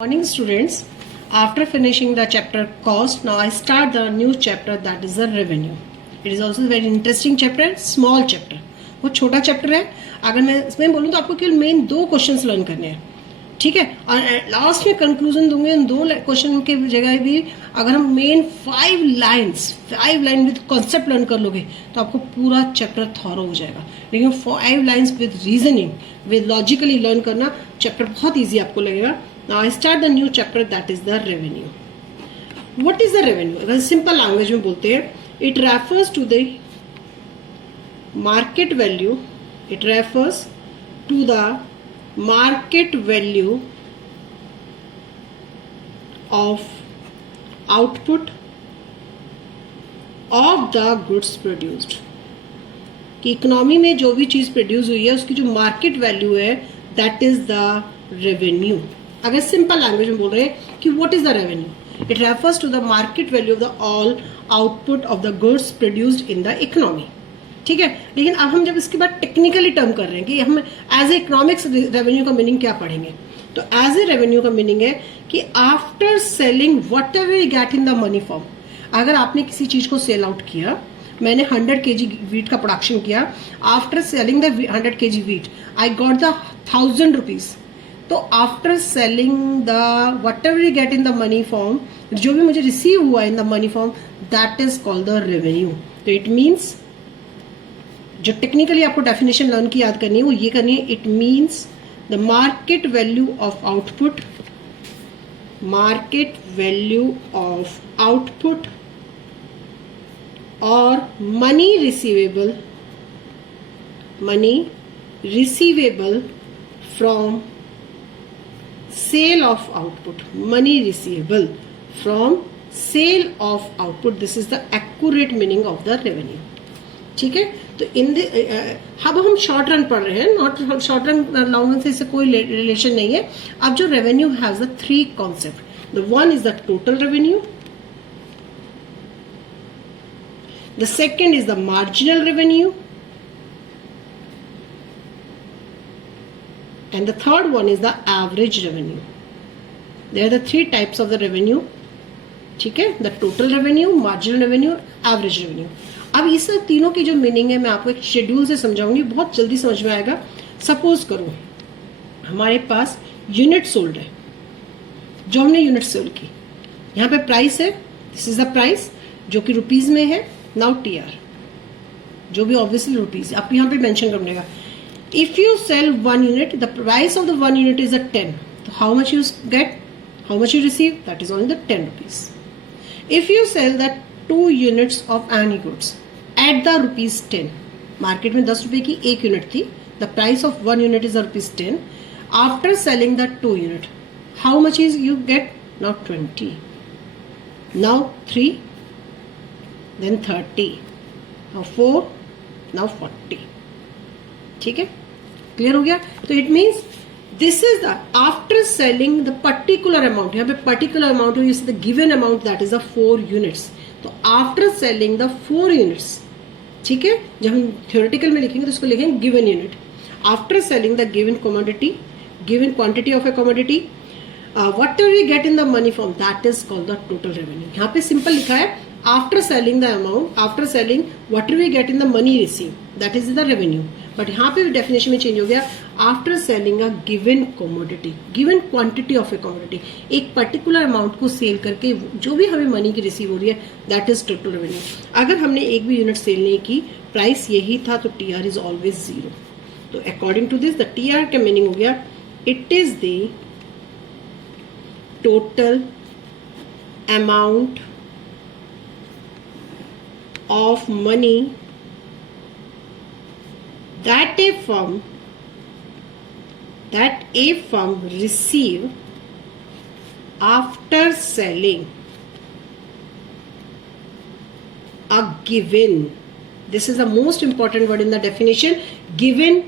Morning students, after finishing the chapter cost, now I start the new chapter that is the revenue. It is also a very interesting chapter, small chapter. वो छोटा chapter है. अगर मैं इसमें बोलूँ तो आपको केवल मेन 2 क्वेश्चंस लर्न करने हैं, ठीक है. और लास्ट में कंक्लूजन दूंगे इन 2 क्वेश्चन के जगह भी. अगर हम main 5 line with concept learn कर लोगे तो आपको पूरा चैप्टर थॉरो हो जाएगा. लेकिन 5 lines with reasoning with logically learn करना चैप्टर बहुत ईजी आपको लगेगा. Now I start the new chapter that is the revenue. What is the revenue? अगर simple language में बोलते हैं, it refers to the market value. It refers to the market value of output of the goods produced. कि economy में जो भी चीज produce हुई है उसकी जो मार्केट वैल्यू है दैट इज द रेवेन्यू. अगर सिंपल लैंग्वेज में बोल रहे हैं कि what is the revenue, it refers to the market value of the all output of the goods produced in the economy. ठीक है. लेकिन अब हम जब इसके बाद टेक्निकली टर्म कर रहे हैं कि हम एज ए इकोनॉमिक्स रेवेन्यू का मीनिंग क्या पढ़ेंगे, तो एज ए रेवेन्यू का मीनिंग है कि after selling whatever you get in the money form. अगर आपने किसी चीज को सेल आउट किया, मैंने 100 kg वीट का प्रोडक्शन किया, after selling the 100 kg wheat I got the 1000 rupees. तो after selling the whatever you get in the money form, जो भी मुझे रिसीव हुआ in the money form that is called the revenue. तो it means, जो technically आपको definition learn की याद करनी है वो ये करनी है. It means the market value of output, market value of output और money receivable from sale of output, money receivable from sale of output. This is the accurate meaning of the revenue. ठीक है. तो इन अब हम short run पढ़ रहे हैं, not short run long run से इससे कोई रिलेशन नहीं है. अब जो revenue has the 3 concept. The one is the total revenue, the second is the marginal revenue, and the third one is the average revenue. There are the 3 types of the revenue. ठीक है. the total revenue, marginal revenue, average revenue. अब इस तीनों की जो meaning है मैं आपको एक शेड्यूल से समझाऊंगी, बहुत जल्दी समझ में आएगा. सपोज करो हमारे पास यूनिट सोल्ड है, जो हमने यूनिट सोल्ड की, यहाँ पे प्राइस है, दिस इज द प्राइस जो कि रुपीज में है. नाउ टीआर जो भी ऑब्वियसली रुपीज आप यहाँ पे मेंशन कर देगा. If you sell 1 unit, the price of the 1 unit is at 10. So how much you get? How much you receive? That is only the 10 rupees. If you sell that 2 units of any goods at the rupees 10, market में 10 रुपए की एक unit थी. The price of 1 unit is rupees 10. After selling that 2 unit, how much is you get? Now 20. Now 3. Then 30. Now 4. Now 40. ठीक है. Clear हो गया. तो it means this is the after selling the particular amount. यहाँ पे particular amount is the given amount that is the 4 units. तो after selling the 4 units, ठीक है, जब हम थ्योरेटिकल में लिखेंगे तो उसको लिखेंगे given unit. After selling the given commodity, given quantity of a commodity, whatever we get in the money form that is called the total revenue. यहाँ पे सिंपल लिखा है after selling the amount, after selling whatever we get in the money receive that is the revenue. But यहाँ पे definition में change हो गया. After selling a given commodity, given quantity of a commodity, एक particular amount को cell करके जो भी हमें मनी की रिसीव हो रही है दैट इज टोटल रेवेन्यू. अगर हमने एक भी यूनिट सेल नहीं की, प्राइस यही था, तो टीआर इज ऑलवेज 0. तो according to this the TR का मीनिंग हो गया it is the total amount of money that a firm receive after selling a given, this is the most important word in the definition, given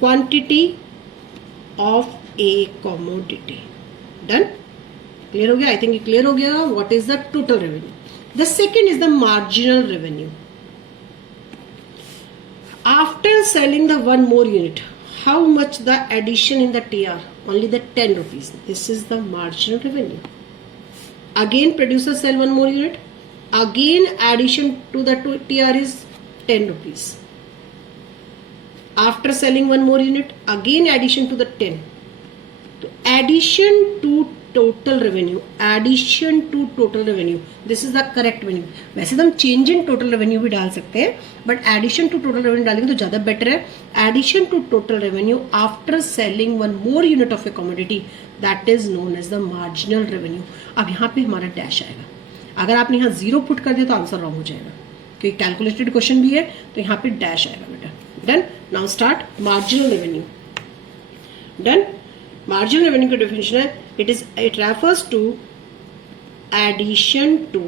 quantity of a commodity. Done? Clear हो गया? I think clear हो गया. What is the total revenue? The second is the marginal revenue. After selling the 1 more unit, how much the addition in the TR? only the 10 rupees. This is the marginal revenue. Again producer sell one more unit, again addition to the TR is 10 rupees. After selling one more unit, again addition to the 10. So addition to total revenue, addition to total revenue, this is the correct revenue. वैसे तो हम change in total revenue भी डाल सकते हैं, but addition to total revenue डालेंगे तो ज़्यादा better है. Addition to total revenue after selling one more unit of a commodity, that is known as the marginal revenue. अब यहाँ पे हमारा dash आएगा. अगर आपने यहाँ 0 पुट कर दिया तो आंसर रॉन्ग हो जाएगा, क्योंकि कैलकुलेटेड क्वेश्चन भी है, तो यहाँ पे डैश आएगा बेटा. Done. Now start marginal revenue. Done. Marginal revenue की डेफिनेशन है, it refers to addition to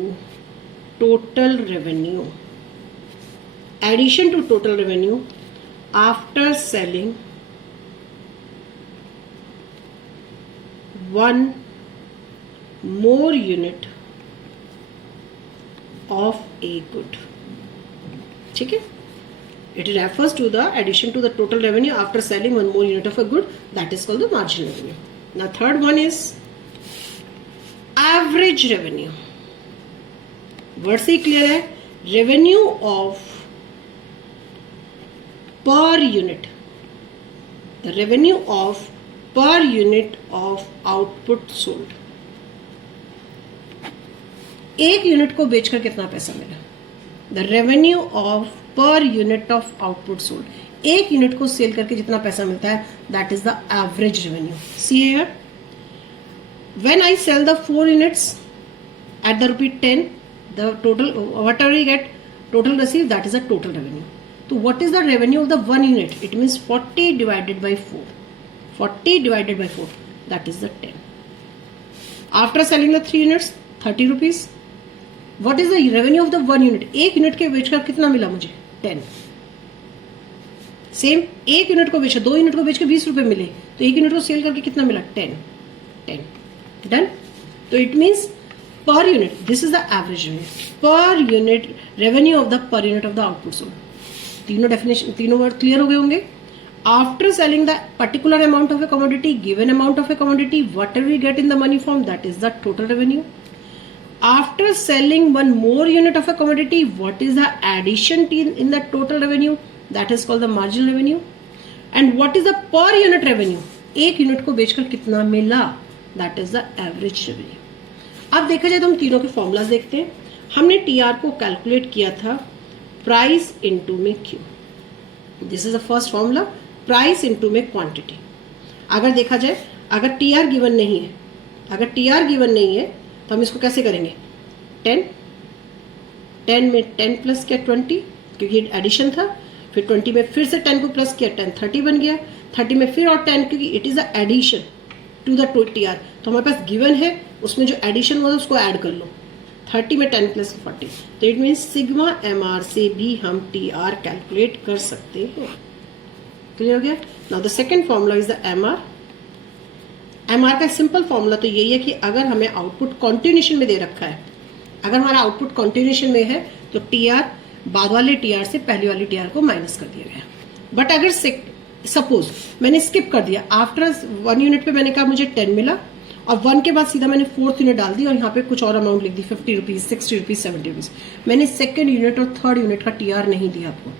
total revenue, addition to total revenue after selling one more unit of a good. ठीक है. It refers to the addition to the total revenue after selling one more unit of a good, that is called the marginal revenue. Now third one is average revenue. Word से clear है. Revenue of per unit, the revenue of per unit of output sold. एक unit को बेचकर कितना पैसा मिला? The revenue of per unit of output sold. एक unit को सेल करके जितना पैसा मिलता है, that is the average revenue. See here, when I sell the 4 units at the rupee 10, the total whatever you get total receive, that is the total revenue. So what is the revenue of the 1 unit? It means 40 divided by 4. 40 divided by 4, that is the 10. After selling the 3 units, 30 rupees. What is the revenue of the 1 unit? एक unit के बेचकर कितना मिला मुझे? 10. Same एक unit को बेचा, 2 unit को बेचकर 20 रुपए मिले, तो एक यूनिट को सेल करके कितना मिला? 10. डन. तो it means per unit, this is the average unit, per unit revenue of the per unit of the output sold. तीनों डेफिनेशन, तीनों वर्ड क्लियर हो गए होंगे. After selling the particular amount of a commodity, given amount of a commodity, whatever we get in the money form, that is the total revenue. After selling one more unit of a commodity, what is the addition in the total revenue? That is called the marginal revenue. And what is the per unit revenue? एक unit को बेचकर कितना मिला? That is the average revenue. अब देखा जाए तो हम तीनों के फॉर्मूलाज देखते हैं. हमने TR को कैलकुलेट किया था प्राइस इनटू में Q. This is the first formula, price into में क्वांटिटी. अगर देखा जाए, अगर TR गिवन नहीं है, अगर TR गिवन नहीं है तो हम इसको कैसे करेंगे? 10 में 10 प्लस किया 20, क्योंकि एडिशन था. फिर 20 में फिर से 10 को प्लस किया, 10 30 बन गया. 30 में फिर और 10, क्योंकि it is the addition to the TR, तो हमारे पास गिवन है, उसमें जो एडिशन हुआ उसको ऐड कर लो. 30 में 10 प्लस 40, तो इट मीन्स सिग्मा MR से भी हम TR कैलकुलेट कर सकते हैं. क्लियर हो गया? Now the second formula is the MR. MR का सिंपल फॉर्मूला तो यही है कि अगर हमें आउटपुट कॉन्टिन्यूशन में दे रखा है, अगर हमारा आउटपुट कॉन्टिन्यूशन में है, तो TR बाद वाले TR से पहले वाले TR को माइनस कर दिया गया. बट अगर सपोज मैंने स्किप कर दिया, आफ्टर 1 यूनिट पे मैंने कहा मुझे 10 मिला, और 1 के बाद सीधा मैंने 4th यूनिट डाल दी और यहाँ पे कुछ और अमाउंट लिख दी, 50 रुपीज, 60 रुपीज, 70 रुपीज. मैंने सेकेंड यूनिट और थर्ड यूनिट का TR नहीं दिया आपको.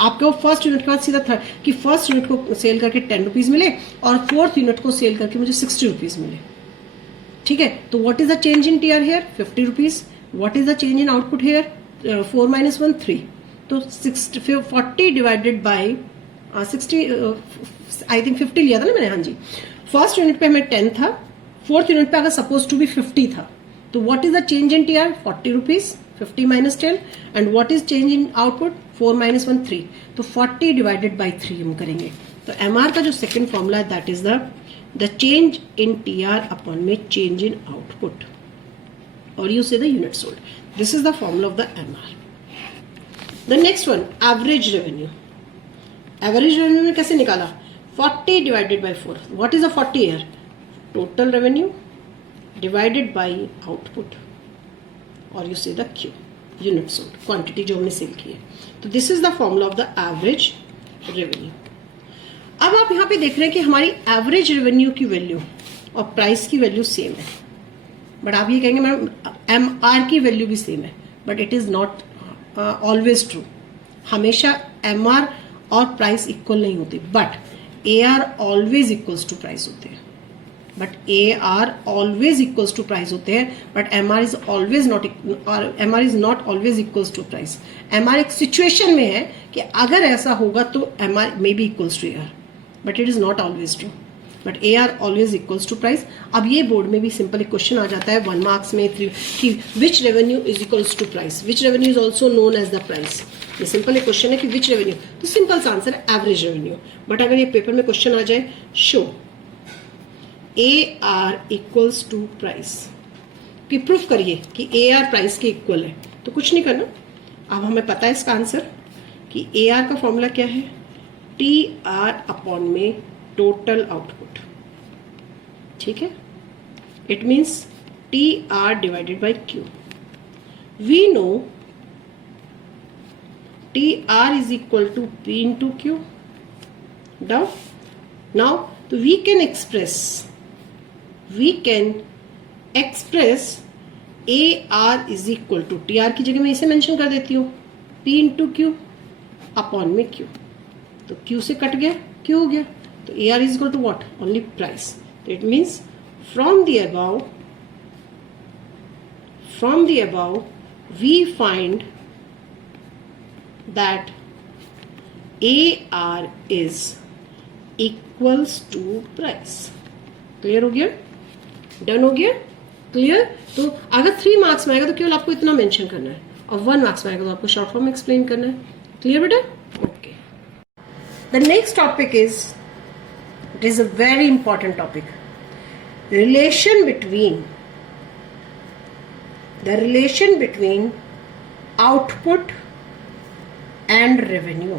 आपको फर्स्ट यूनिट के बाद सीधा था कि फर्स्ट यूनिट को सेल करके 10 रुपीज मिले और 4th यूनिट को सेल करके मुझे 60 रुपीज मिले. ठीक है. तो what is the change in TR here? 50 rupees. What is the change in output here? 4 - 1 3. तो 40 डिवाइडेड बाई 60, आई थिंक 50 लिया था ना मैंने. हाँ जी. फर्स्ट यूनिट पे हमें 10 था, 4th यूनिट पे अगर सपोज टू बी 50 था, तो what is the change in TR? 40 rupees. 50 minus 10. And what is change in output? 4 - 1 3. तो 40 divided by 3 हम करेंगे. तो MR का जो सेकेंड फॉर्मूला है, that is the change in TR upon में चेंज इन आउटपुट, और यू से the unit sold. This is the formula of the MR. The next one, average revenue. Average revenue में कैसे निकाला? 40 divided by 4. What is the 40 here? Total revenue divided by output, और you से the Q, unit sold, quantity जो हमने cell की है. तो this is the formula of the average revenue. अब आप यहाँ पे देख रहे हैं कि हमारी एवरेज रेवेन्यू की वैल्यू और प्राइस की वैल्यू सेम है, बट आप ये कहेंगे मैडम MR की वैल्यू भी सेम है, but it is not always true. हमेशा MR और प्राइस इक्वल नहीं होती, but AR always equals to price होते हैं, but AR always equals to price होते हैं, but MR is not always equals to price. MR एक सिचुएशन में है कि अगर ऐसा होगा तो MR may be equals to AR, but it is not always true, but AR always equals to price. अब ये बोर्ड में भी सिंपल एक क्वेश्चन आ जाता है 1 मार्क्स में कि which revenue is equals to price, which revenue is also known as the price. ये सिंपल एक क्वेश्चन है कि विच रेवेन्यू, तो सिंपल सा आंसर है एवरेज रेवेन्यू। बट अगर ये पेपर में क्वेश्चन आ जाए show AR equals to price, कि प्रूफ करिए कि AR प्राइस के इक्वल है, तो कुछ नहीं करना। अब हमें पता है इसका आंसर कि AR का फॉर्मूला क्या है, TR अपॉन में टोटल आउटपुट, ठीक है। It means TR divided by Q। We know TR is equal to P into Q down. Now तो we can express AR is equal to, TR की जगह मैं इसे मेंशन कर देती हूँ, P इंटू Q अपॉन में Q, तो Q से कट गया, Q हो गया, तो AR is equal to what, only price. तो it means from the above we find that AR is equals to price। Clear हो गया, डन हो गया, क्लियर। तो अगर 3 मार्क्स में आएगा तो केवल आपको इतना मेंशन करना है, और 1 मार्क्स में आएगा तो आपको शॉर्ट फॉर्म में एक्सप्लेन करना है। क्लियर बेटा, okay. The next topic is, it is a very important topic, relation between output and revenue।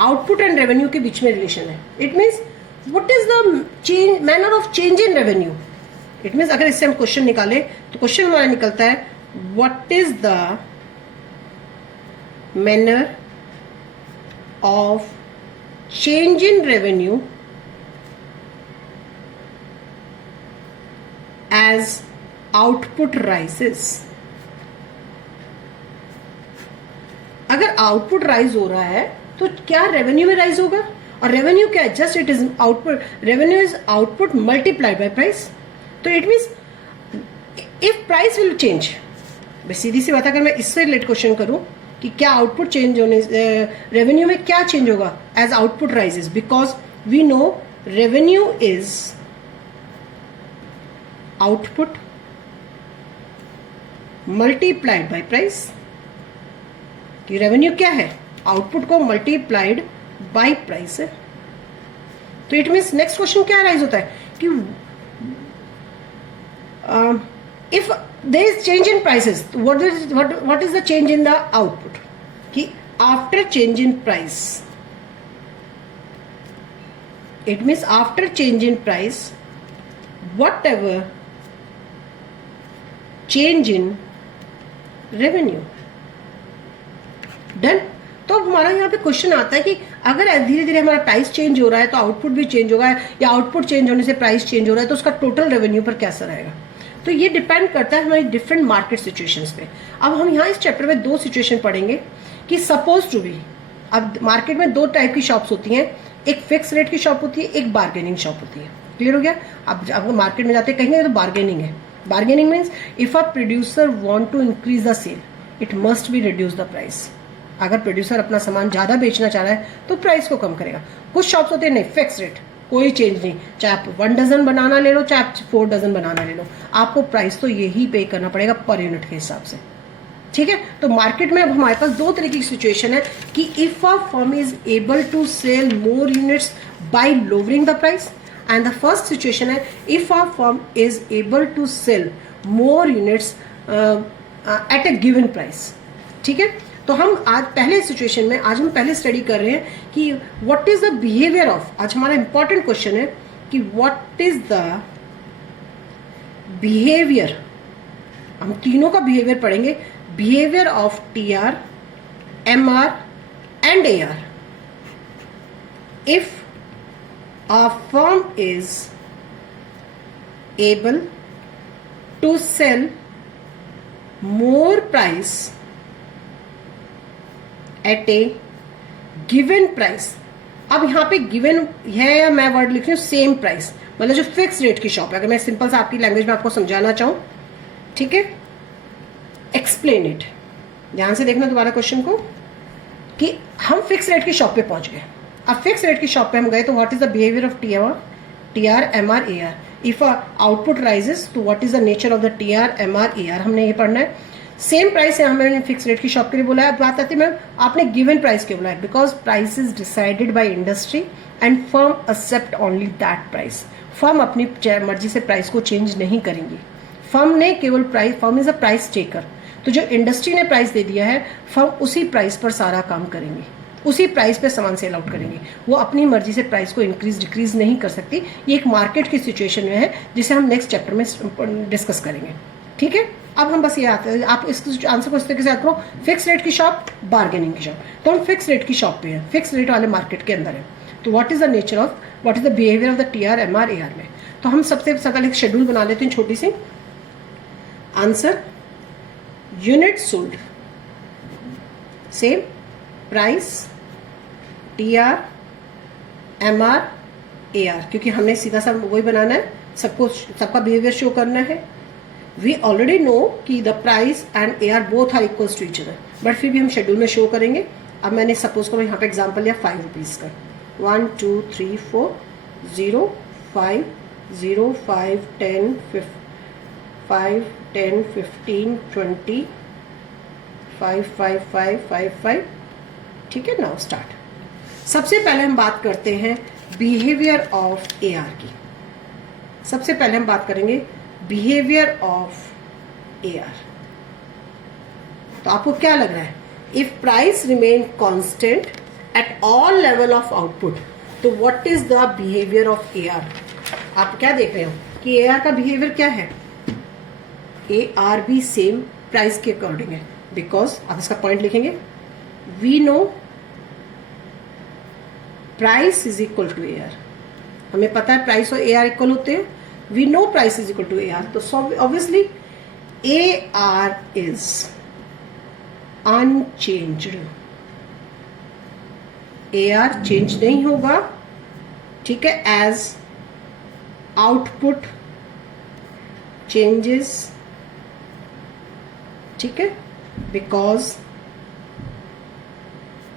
Output and revenue के बीच में रिलेशन है। It means what is the change, manner of change in revenue. It means अगर इससे हम question निकाले तो question हमारा निकलता है what is the manner of change in revenue as output rises। अगर आउटपुट राइज हो रहा है तो क्या रेवेन्यू में राइज होगा, और रेवेन्यू क्या है, just it is output, revenue is output multiplied by price. तो it means if price will change, सीधी सी बात अगर मैं इससे रिलेट क्वेश्चन करूं कि क्या आउटपुट चेंज होने, रेवेन्यू में क्या चेंज होगा as output rises, because we know revenue is output multiplied by price. कि रेवेन्यू क्या है, आउटपुट को मल्टीप्लाइड बाय प्राइस है। तो इट मीन्स नेक्स्ट क्वेश्चन क्या राइज होता है कि if there is change in prices, what is the change in the output, कि after change in price, it means after change in price whatever change in revenue। Done. तो अब हमारा यहाँ पे क्वेश्चन आता है कि अगर धीरे धीरे हमारा प्राइस चेंज हो रहा है तो आउटपुट भी चेंज होगा, या आउटपुट चेंज होने से प्राइस चेंज हो रहा है तो उसका टोटल रेवेन्यू पर कैसा रहेगा। तो ये डिपेंड करता है हमारी डिफरेंट मार्केट सिचुएशंस पे। अब हम यहाँ इस चैप्टर में 2 सिचुएशन पढ़ेंगे कि सपोज टू बी, अब मार्केट में 2 टाइप की शॉप्स होती हैं, एक फिक्स रेट की शॉप होती है, एक बार्गेनिंग शॉप होती है। क्लियर हो गया। अब मार्केट में जाते कहेंगे तो बार्गेनिंग है। Bargaining means if a producer want to increase the sale it must be reduce the price. अगर प्रोड्यूसर अपना सामान ज्यादा बेचना चाह रहा है तो प्राइस को कम करेगा। कुछ शॉप्स होते हैं नहीं, फिक्स रेट, कोई चेंज नहीं, चाहे आप 1 डजन बनाना ले लो चाहे आप 4 डजन बनाना ले लो, आपको प्राइस तो यही पे करना पड़ेगा पर यूनिट के हिसाब से। ठीक है। तो मार्केट में अब हमारे पास 2 तरह की सिचुएशन है कि if a firm is able to sell more units by lowering the price, and the first situation है if a firm is able to sell more units at a given price। ठीक है। तो हम आज पहले situation में, आज हम पहले स्टडी कर रहे हैं कि what is the behaviour of, आज हमारा इंपॉर्टेंट क्वेश्चन है कि व्हाट इज द बिहेवियर, हम तीनों का बिहेवियर पढ़ेंगे, behaviour of TR, MR and AR if a firm is able to sell more price at a given price. अब यहाँ पे गिवन है या मैं वर्ड लिख रही हूँ सेम प्राइस, मतलब जो फिक्स रेट की शॉप है. अगर मैं सिंपल सा आपकी लैंग्वेज में आपको समझाना चाहूँ, ठीक है, एक्सप्लेन इट. ध्यान से देखना दोबारा क्वेश्चन को कि हम फिक्स रेट की शॉप पे पहुंच गए. अब फिक्स रेट की शॉप पे हम गए तो what is the behaviour of T R M R A R. If output rises तो what is the nature of the T R M R A R, हमने ये पढ़ना है. सेम प्राइस है, हमने फिक्स रेट की शॉप के लिए बोला है. अब बात आती है मैम आपने गिवन प्राइस क्यों बोला है? Because price is decided by industry and firm accept only that price. Firm अपनी मर्जी से प्राइस को चेंज नहीं करेंगी. फर्म ने केवल price, firm is a price taker. तो जो इंडस्ट्री ने प्राइस दे दिया है, फर्म उसी प्राइस पर सारा काम करेंगे, उसी प्राइस पे सामान सेल आउट करेंगे. वो अपनी मर्जी से प्राइस को इंक्रीज डिक्रीज नहीं कर सकती. ये एक मार्केट की सिचुएशन में है जिसे हम नेक्स्ट चैप्टर में डिस्कस करेंगे. ठीक है, अब हम बस ये आते हैं, आप इस आंसर को इस तरीके से याद करो. फिक्स रेट की शॉप, बार्गेनिंग की शॉप. तो हम फिक्स रेट की शॉप पे हैं, फिक्स रेट वाले मार्केट के अंदर है. तो what is the nature of, what is the behaviour of the T R M R A R में. तो हम सबसे पहले एक शेड्यूल बना लेते हैं छोटी सी. Answer, unit sold, same price, T R M R A R, क्योंकि हमने सीधा सा वही बनाना है, सबको सबका बिहेवियर शो करना है. वी ऑलरेडी नो कि the price and A R both are equals to each other, but फिर भी हम शेड्यूल में शो करेंगे. अब मैंने सपोज करो यहाँ पे एग्जाम्पल लिया 5 रुपीज़ का. 1 2 3 4 0 5 0 5 10 5 10 15 20 5 5 5 5 5. ठीक है, नाउ स्टार्ट. सबसे पहले हम बात करते हैं बिहेवियर ऑफ ए आर की. सबसे पहले हम बात करेंगे बिहेवियर ऑफ ए आर. तो आपको क्या लग रहा है? If price remain constant at all level of output, तो what is the behaviour of A R? आप क्या देख रहे हो कि ए आर का बिहेवियर क्या है? ए आर भी सेम प्राइस के अकॉर्डिंग है, बिकॉज आप इसका पॉइंट लिखेंगे, we know price is equal to A R. हमें पता है प्राइस और ए आर इक्वल होते हैं. We know price is equal to A R. तो obviously A R is unchanged. A R change नहीं होगा. ठीक है, एज आउटपुट चेंजेस. ठीक है, because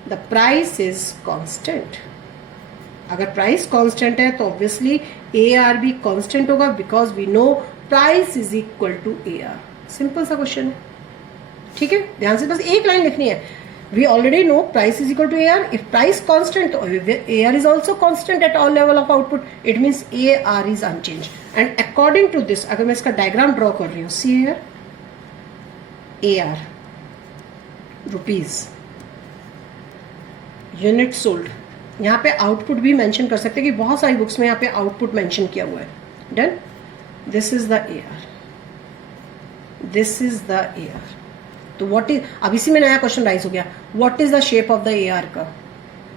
the price is constant. अगर प्राइस कांस्टेंट है तो ऑब्वियसली ए आर भी कांस्टेंट होगा, because we know price is equal to A R. Simple सा क्वेश्चन है. ठीक है, ध्यान से बस एक लाइन लिखनी है. We already know price is equal to A R. If price constant तो A R is also constant at all level of output. It means A R is unchange. And according to this, अगर मैं इसका diagram draw कर रही हूँ, see here A R rupees, unit sold. यहाँ पे output भी मेंशन कर सकते हैं कि बहुत सारी बुक्स में यहाँ पे आउटपुट मेंशन किया हुआ है. Done. This is the A R, this is the A R. तो व्हाट इज, अब इसी में नया क्वेश्चन राइज हो गया, what is the shape of the A R curve?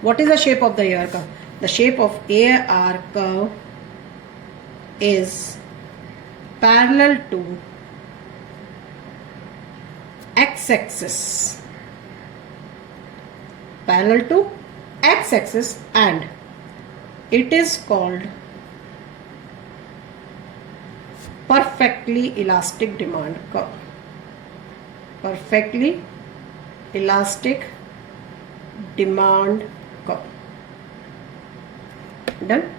What is the shape of the A R curve? The shape of A R curve is parallel to X axis, parallel to x axis, and it is called perfectly elastic demand curve. Perfectly elastic demand curve. Done.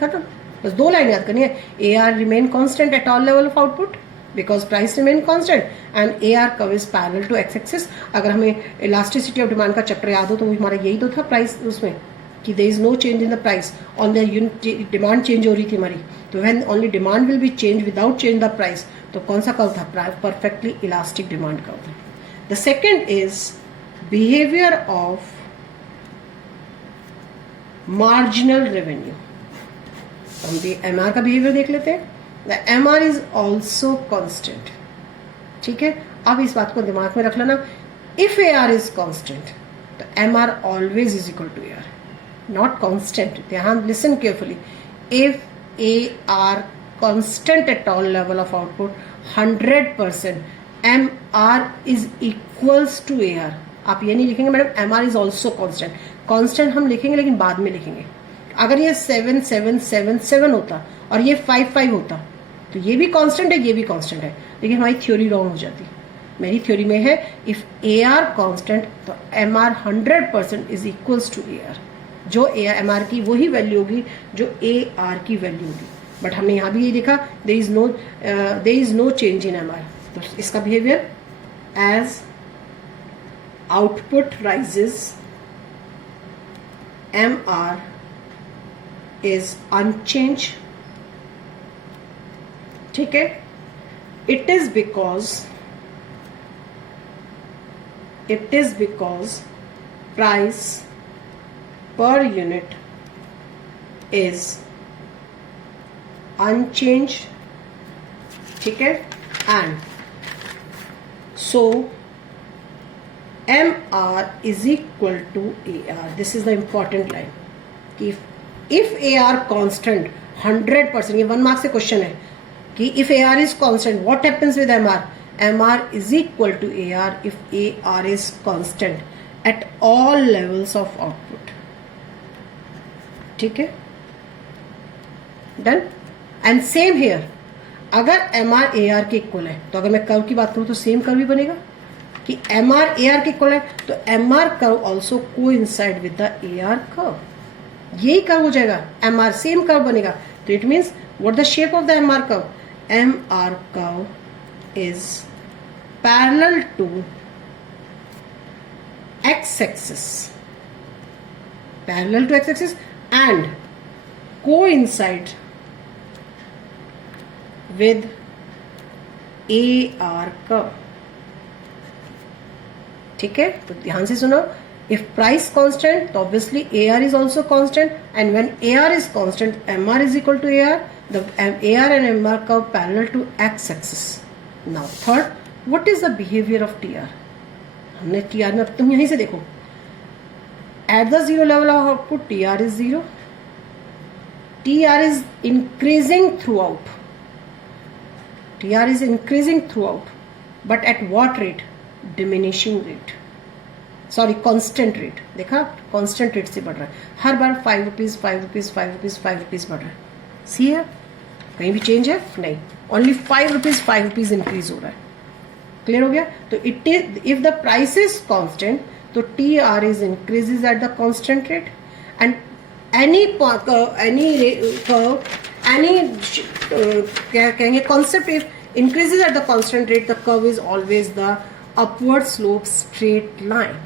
खत्म. बस 2 line याद करनी है. A R remain constant at all level of output because price remain constant, and A R curve is parallel to X axis. अगर हमें elasticity of demand का chapter याद हो तो हमारा यही तो था प्राइस उसमें, कि there is no change in the price on the unit. Demand change हो रही थी हमारी, तो when only demand will be change without change the price. तो कौन सा कर्व था? परफेक्टली इलास्टिक डिमांड कर्व था. The second is behaviour of marginal revenue. हम भी एम आर का बिहेवियर देख लेते हैं. The M R is also constant. ठीक है, अब इस बात को दिमाग में रख लेना. If A R is constant तो M R always is equal to A R. not constant. ध्यान, listen carefully. If AR constant at all level of output 100%, MR is equals to AR. आप ये नहीं लिखेंगे madam MR is also constant. Constant हम लिखेंगे लेकिन बाद में लिखेंगे. अगर ये 7 7 7 7 होता और ये 5 5 होता तो ये भी कांस्टेंट है, ये भी कांस्टेंट है, लेकिन हमारी थ्योरी रॉन्ग हो जाती. मेरी थ्योरी में है इफ AR कांस्टेंट तो MR 100% is equals to AR. जो MR की वही वैल्यू होगी जो AR की वैल्यू होगी. बट हमने यहाँ भी ये देखा there is no change in MR. तो इसका behaviour as output rises MR is unchanged. ठीक है. it is because price per unit is unchanged. ठीक है. and so MR is equal to AR. This is the important line. if AR constant 100%, ये 1 mark से question है कि if AR is constant what happens with MR? MR is equal to AR if AR is constant at all levels of output. ठीक है. Done. And same here, अगर MR AR के equal है तो अगर मैं कर्व की बात करूं तो सेम कर्व भी बनेगा कि MR AR के इक्वल है तो MR curve also coincide with the AR curve. यही कर्व हो जाएगा. MR सेम कर्व बनेगा. तो it means what the shape of the MR curve? MR curve is parallel to x-axis, parallel to x-axis and coincide with AR curve. ठीक है. तो ध्यान से सुनो. If price constant, तो obviously AR is also constant, and when AR is constant, MR is equal to AR. The AR and MR curve parallel to x-axis. Now third, what is the behavior of TR? हमने TR में, तुम यहीं से देखो. At the zero level of output, TR is 0. TR is increasing throughout. TR is increasing throughout, but at what rate? Diminishing rate. Sorry, constant rate. देखा, constant rate से बढ़ रहा है. हर बार 5 रुपीज 5 रुपीज 5 रुपीज 5 रुपीज बढ़ रहा है. सी है, कहीं भी चेंज है नहीं. ओनली 5 रुपीज इंक्रीज हो रहा है. क्लियर हो गया. तो it is if the price is constant तो TR is increases at the constant rate and any क्या कहेंगे concept if increases at the constant rate the curve is always the upward slope straight line.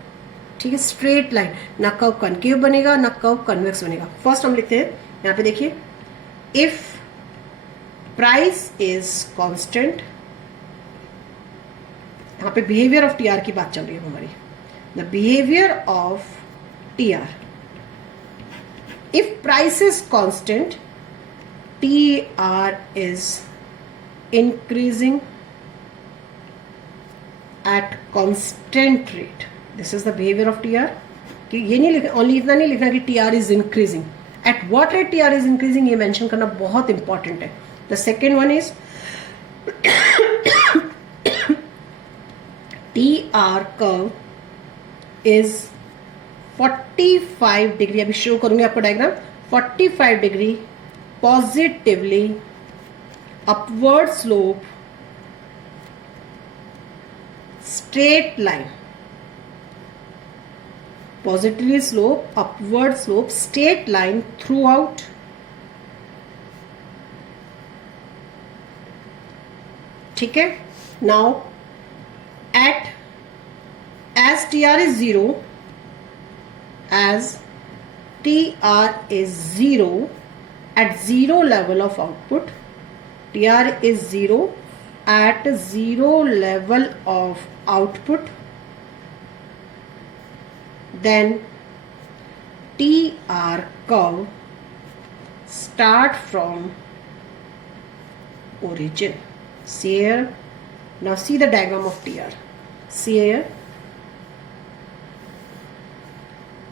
ठीक है. Straight line. ना curve concave बनेगा ना curve convex बनेगा. First हम लिखते हैं यहाँ पे देखिए, इफ प्राइस इज कांस्टेंट, यहाँ पे बिहेवियर ऑफ TR की बात चल रही है हमारी. The behaviour of TR, if price is constant TR is increasing at constant rate. This is the behavior of TR. कि ये नहीं लिखना, ओनली इतना नहीं लिखना कि TR is increasing. At what rate TR is increasing ये मेंशन करना बहुत इंपॉर्टेंट है. The second one is TR curve is 45 degree. अभी शो करूंगी आपको diagram. 45 degree positively upward slope straight line, positively slope, upward slope, straight line throughout. ठीक है. Now at as TR is 0, as TR is 0 at 0 level of output, TR is 0 at 0 level of output, then TR curve start from origin. See here. Now see the diagram of TR. See here.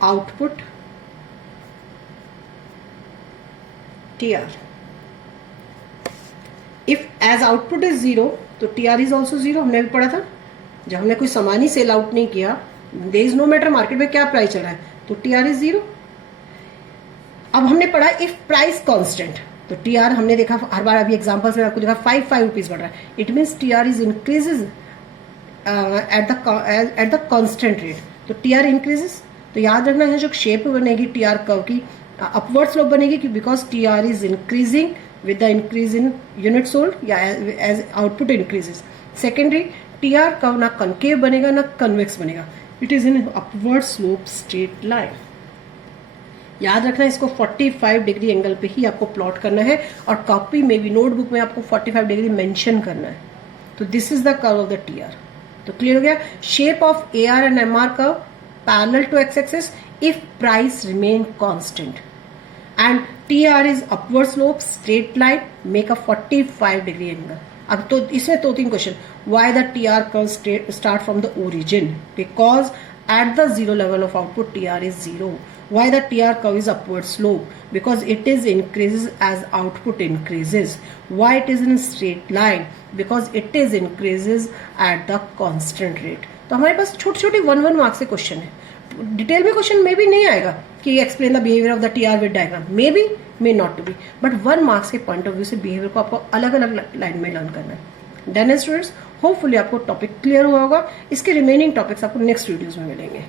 Output, TR. If as output is 0 तो TR is also 0. हमने भी पढ़ा था जब हमने कोई सामान ही sell out नहीं किया, there is no matter market में क्या प्राइस चल रहा है, तो TR is 0. अब हमने पढ़ा इफ प्राइस कांस्टेंट, तो TR हमने देखा हर बार, अभी एग्जांपल्स में आपको देखा 5 रुपीज बढ़ रहा है, it means TR is increases at the constant rate, तो TR इंक्रीजेस. तो याद रखना है जो शेप बनेगी TR कर्व की अपवर्ड स्लोप बनेगी कि because TR is increasing with the increase in unit sold या as output increases. Secondary TR curve ना कनकेव बनेगा ना कन्वेक्स बनेगा, it is in upward slope straight line. याद रखना इसको 45 डिग्री एंगल पे ही आपको प्लॉट करना है और कॉपी में भी नोटबुक में आपको 45 डिग्री मेंशन करना है. तो this is the curve of the TR. तो क्लियर हो गया. Shape of AR and MR curve parallel to X axis if price remain constant and TR is upward slope straight line, make a 45 degree angle. अब तो इसमें 2-3 question. Why the TR curve start from the origin, because at the zero level of output TR is 0. Why the TR curve is upward slope? Because it is increases as output increases. Why it is in a straight line? Because it is increases at the constant rate. तो हमारे पास छोटे छोटे 1 marks के question है. Detail में question में भी नहीं आएगा कि explain the behaviour of the TR with diagram, may be may not to be, but 1 marks के पॉइंट ऑफ व्यू से बिहेवियर को आपको अलग अलग लाइन में लर्न करना है. देन स्टूडेंट्स होपफुली आपको टॉपिक क्लियर हुआ होगा. इसके रिमेनिंग टॉपिक्स आपको नेक्स्ट वीडियोस में मिलेंगे.